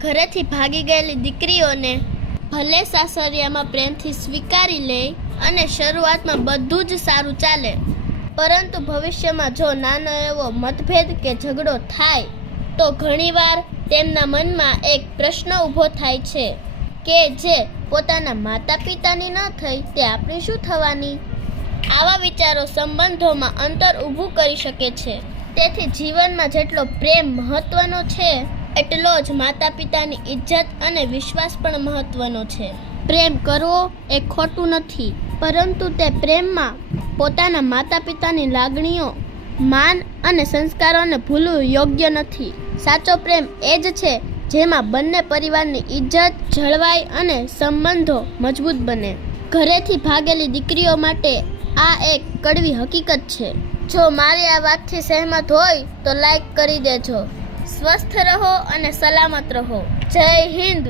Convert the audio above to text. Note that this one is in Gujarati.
ઘરેથી ભાગી ગયેલી દીકરીઓને ભલે સાસરિયામાં પ્રેમથી સ્વીકારી લે અને શરૂઆતમાં બધું જ સારું ચાલે, પરંતુ ભવિષ્યમાં જો નાનો એવો મતભેદ કે ઝઘડો થાય તો ઘણીવાર તેમના મનમાં એક પ્રશ્ન ઊભો થાય છે કે જે પોતાના માતા પિતાની ન થઈ તે આપણી શું થવાની? આવા વિચારો સંબંધોમાં અંતર ઊભું કરી શકે છે. તેથી જીવનમાં જેટલો પ્રેમ મહત્વનો છે એટલો જ માતા પિતાની ઇજ્જત અને વિશ્વાસ પણ મહત્વનો છે. પ્રેમ કરવો એ ખોટું નથી, પરંતુ તે પ્રેમમાં પોતાના માતા પિતાની લાગણીઓ, માન અને સંસ્કારોને ભૂલવું યોગ્ય નથી. સાચો પ્રેમ એ જ છે જેમાં બંને પરિવારની ઇજ્જત જળવાય અને સંબંધો મજબૂત બને. ઘરેથી ભાગેલી દીકરીઓ માટે આ એક કડવી હકીકત છે. જો મારી આ વાતથી સહેમત હોય તો લાઈક કરી દેજો. સ્વસ્થ રહો અને સલામત રહો. જય હિન્દ.